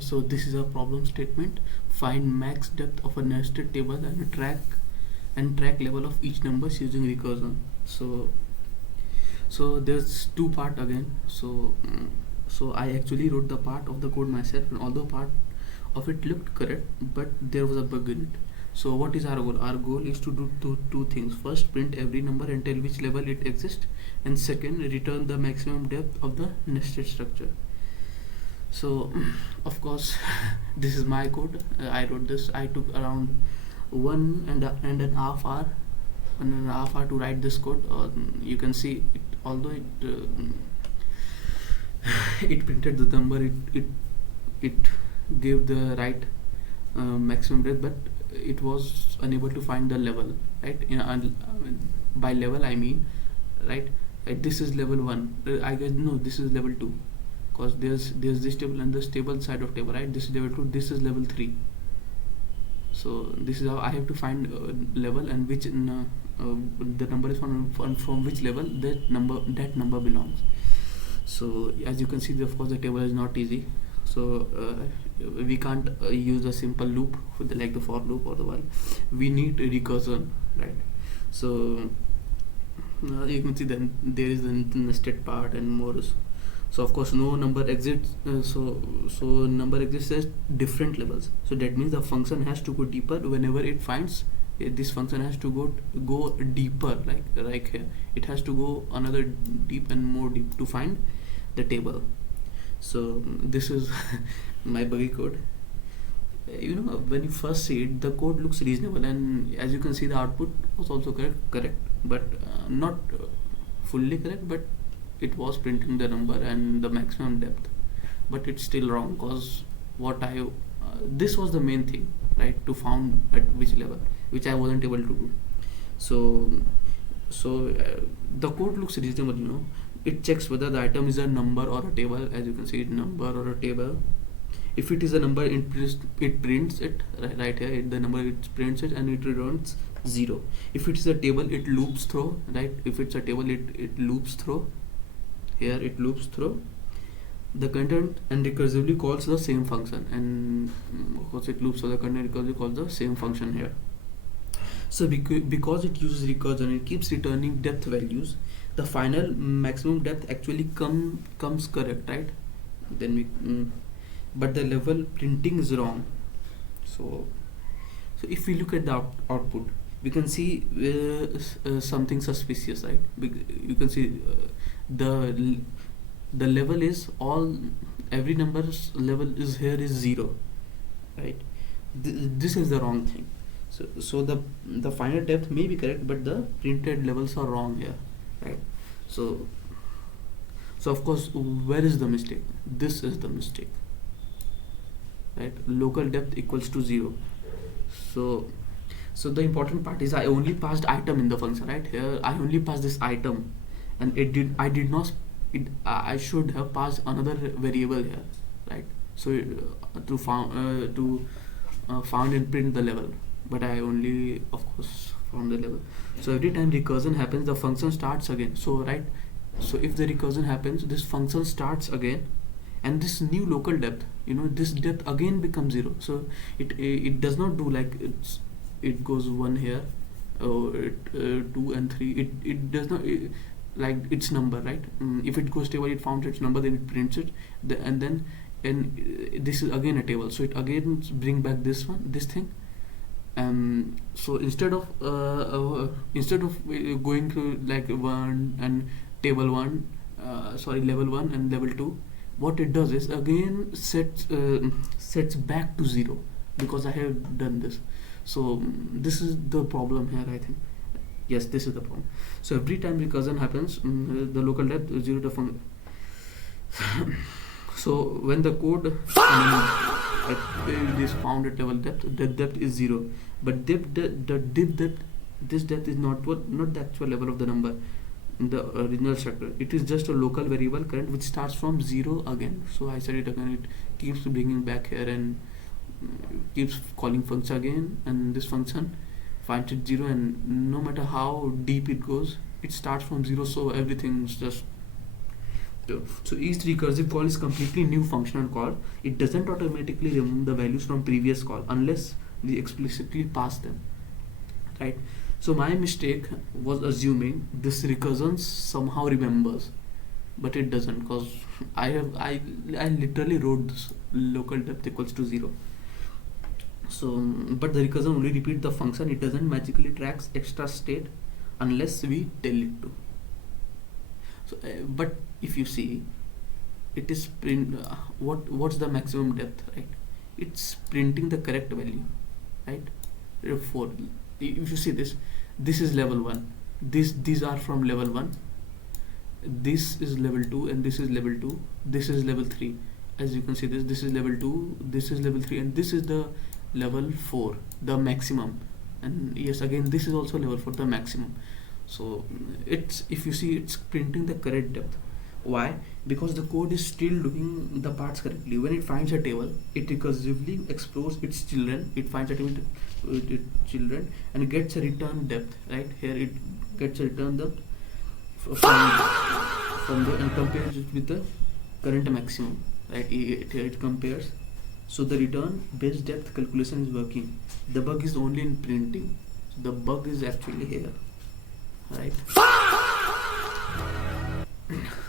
So this is a problem statement. Find max depth of a nested table and track level of each numbers using recursion. So there's two part again. So I actually wrote the part of the code myself, and although part of it looked correct, but there was a bug in it. So what is our goal? Our goal is to do two things. First, print every number and tell which level it exists, and second, return the maximum depth of the nested structure. So of course this is my code. I wrote this. I took around 1.5 hour to write this code. You can see it, although it printed the number, it gave the right maximum depth, but it was unable to find the level, right? By level I mean, right, this is level 1. I guess no, this is level 2, because there's this table and this table side of table, right? This is level 2, this is level 3. So this is how I have to find level, and which the number is from which level that number belongs. So as you can see, of course the table is not easy. So we can't use a simple loop like the for loop or the while. We need a recursion, right? So you can see then there is the nested part and more. So of course no number exists. So number exists at different levels. So that means the function has to go deeper whenever it finds. This function has to go deeper, like here. It has to go another deep and more deep to find the table. So this is my buggy code. When you first see it, the code looks reasonable, and as you can see, the output was also correct, but not fully correct, but it was printing the number and the maximum depth, but it's still wrong, because this was the main thing, right, to found at which level, which I wasn't able to do. So the code looks reasonable. It checks whether the item is a number or a table. As you can see, number or a table. If it is a number, it prints it right here. The number, it prints it and it returns 0. If it is a table, it loops through, right? If it's a table, it loops through. Here it loops through the content and recursively calls the same function, and of course it loops through the content, recursively calls the same function here. So because it uses recursion, it keeps returning depth values. The final maximum depth actually comes correct, right? Then but the level printing is wrong. So if we look at the output, we can see something suspicious, right? You can see the level is every number's level is here is 0, right? This is the wrong thing. So the final depth may be correct, but the printed levels are wrong here, right? So of course, where is the mistake? This is the mistake, right? Local depth equals to 0. So the important part is I only passed item in the function, right? Here I only passed this item, and I should have passed another variable here, right? So to found and print the level, but I only of course found the level. So every time recursion happens, the function starts again. So if the recursion happens, this function starts again, and this new local depth, this depth again becomes 0. So it does not do like it goes 1 here, or 2 and 3. It does not like its number, right? If it goes table, it found its number, then it prints it, and this is again a table, so it again bring back this thing. So instead of going to like 1 and level 1 and level 2, what it does is again sets back to 0, because I have done this. So this is the problem here, I think. Yes, this is the problem. So every time recursion happens, the local depth is 0 to function. So when the code is found at level depth, the depth is 0, but this depth is not the actual level of the number in the original structure. It is just a local variable current which starts from 0 again. So I said it again, it keeps bringing back here and keeps calling function again, and this function finds it 0, and no matter how deep it goes, it starts from 0. So everything's just So each recursive call is completely new functional call. It doesn't automatically remove the values from previous call unless we explicitly pass them, right? So my mistake was assuming this recursion somehow remembers, but it doesn't, because I literally wrote this local depth equals to 0. So but the recursion only repeats the function. It doesn't magically tracks extra state unless we tell it to. So but if you see, it is print what's the maximum depth, right? It's printing the correct value, right? For if you see this is level 1, these are from level 1, this is level 2, and this is level 2, this is level 3. As you can see, this is level 2, this is level 3, and this is the level 4, the maximum. And yes, again this is also level 4, the maximum. So it's, if you see, it's printing the correct depth. Why? Because the code is still doing the parts correctly. When it finds a table, it recursively explores its children. It finds a table with its children and gets a return depth, right? Here it gets a return depth from the, and compares it with the current maximum, right? Here it compares. So the return base depth calculation is working. The bug is only in printing. So the bug is actually here, right?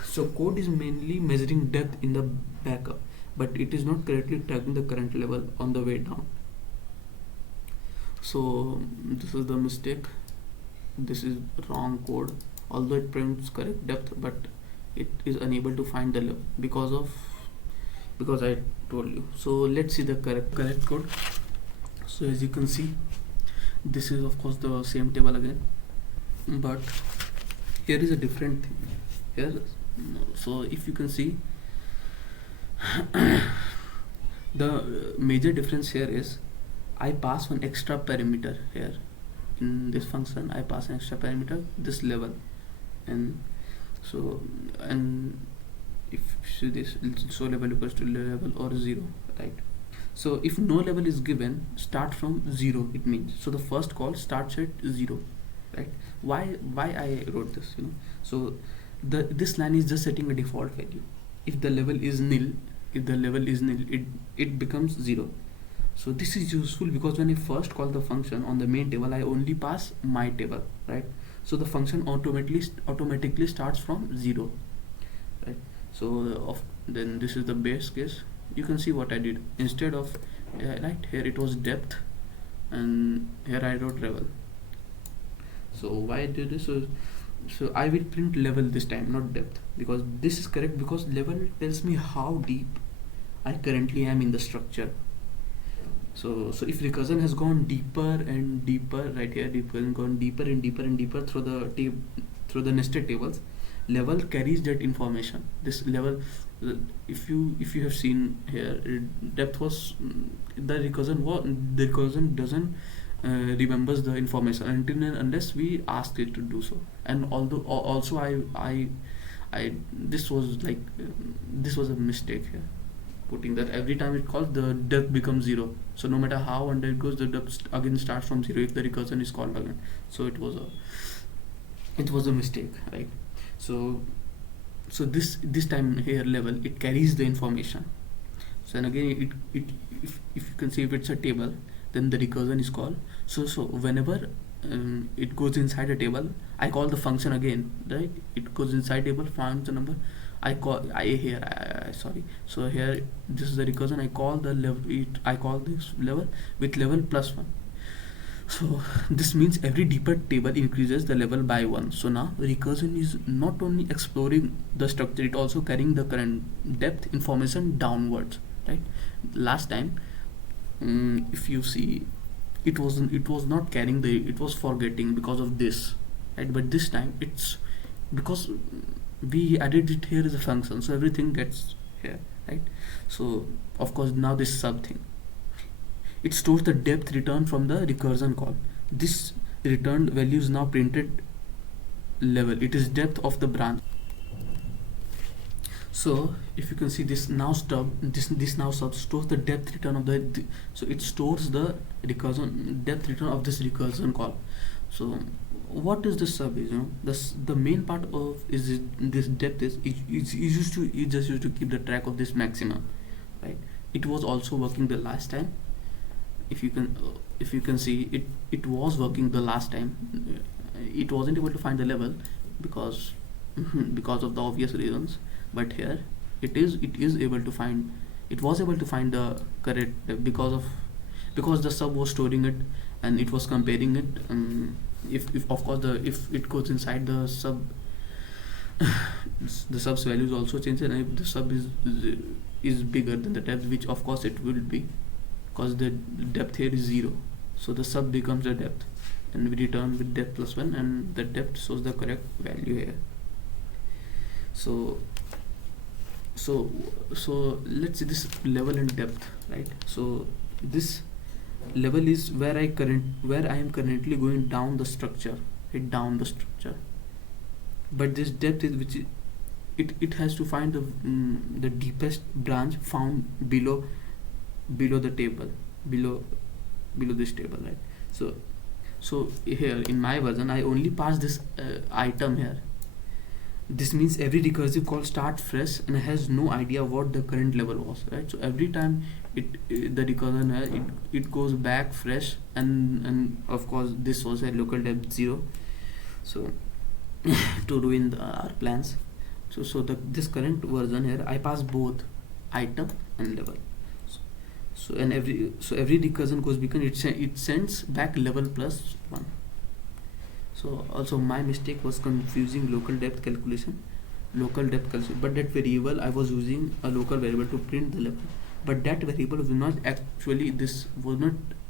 So code is mainly measuring depth in the backup, but it is not correctly tracking the current level on the way down. So this is the mistake. This is wrong code. Although it prints correct depth, but it is unable to find the level because I told you. So let's see the correct code. So as you can see, this is of course the same table again, but here is a different thing here. So if you can see, the major difference here is I pass one extra parameter here in this function. I pass an extra parameter, this level, and so, and if you see this, so level equals to level or 0, right? So if no level is given, start from 0, it means. So the first call starts at 0, right? Why I wrote this, so this line is just setting a default value. If the level is nil, it becomes 0. So this is useful because when I first call the function on the main table, I only pass my table, right? So the function automatically starts from 0, right? So then this is the base case. You can see what I did. Instead of right here, it was depth, and here I wrote level. So why I did this? So I will print level this time, not depth, because this is correct, because level tells me how deep I currently am in the structure. So if recursion has gone deeper and deeper, right here, recursion gone deeper and deeper and deeper through the nested tables, level carries that information. This level, if you have seen here, depth was the recursion doesn't remembers the information until and unless we ask it to do so. And although also I this was like this was a mistake here, putting that every time it calls, the depth becomes 0. So no matter how under it goes, the depth again starts from 0 if the recursion is called again. So it was a mistake, right? So this time here level, it carries the information. So and again if you can see, if it's a table, then the recursion is called. So whenever it goes inside a table, I call the function again, right? It goes inside table, finds the number, sorry. So here this is the recursion. I call the level. I call this level with level +1. So this means every deeper table increases the level by 1. So now recursion is not only exploring the structure, it also carrying the current depth information downwards, right? Last time, if you see, it was not carrying it was forgetting because of this, right? But this time it's because we added it here as a function, so everything gets here, right? So of course now this sub thing, it stores the depth return from the recursion call. This returned value is now printed level. It is depth of the branch. So if you can see, this now sub stores the depth return of so it stores the recursion depth return of this recursion call. So what is the sub is, the main part of this depth is it just used to keep the track of this maximum, right? It was also working the last time. If you can see it was working the last time. It wasn't able to find the level because because of the obvious reasons, but here it is able to find. It was able to find the correct because the sub was storing it, and it was comparing it. If of course if it goes inside the sub, the sub's values also change, and if the sub is bigger than the depth, which of course it will be, because the depth here is 0, so the sub becomes the depth, and we return with depth plus 1, and the depth shows the correct value here. So let's see this level and depth, right? So this level is where I am currently going down the structure, right? Down the structure. But this depth is it has to find the deepest branch found below the table, below this table, right? So here in my version I only pass this item here. This means every recursive call starts fresh and has no idea what the current level was, right? So every time the recursion here, it goes back fresh, and of course this was a local depth 0, so to ruin our plans. So this current version here I pass both item and level. So every recursion goes because it sends back level plus 1. So also my mistake was confusing local depth calculation, but that variable I was using a local variable to print the level, but that variable was not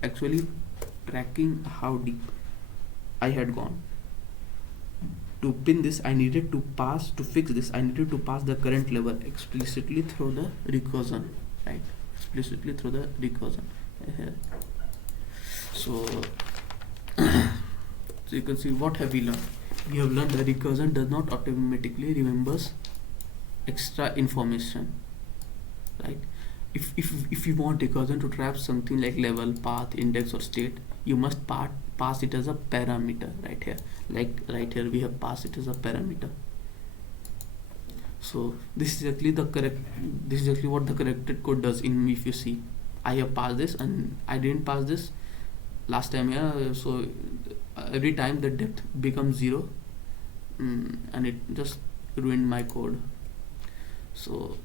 actually tracking how deep I had gone. To pin this, I needed to pass the current level explicitly through the recursion, right? Explicitly through the recursion here. So you can see what have we learned. We have learned that recursion does not automatically remembers extra information, right? If you want recursion to trap something like level, path, index, or state, you must pass it as a parameter, right here. Like right here we have passed it as a parameter. So this is exactly what the corrected code does. If you see, I have passed this and I didn't pass this last time here. So every time the depth becomes 0, and it just ruined my code. So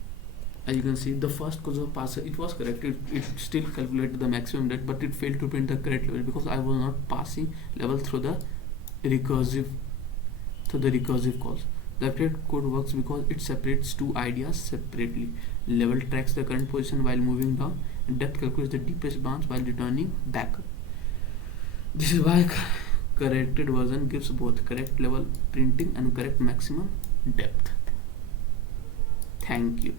as you can see, the first code of passer, it was correct. It still calculated the maximum depth, but it failed to print the correct level because I was not passing level through the recursive calls. The update code works because it separates two ideas separately. Level tracks the current position while moving down, and depth calculates the deepest branch while returning back up. This is why corrected version gives both correct level printing and correct maximum depth. Thank you.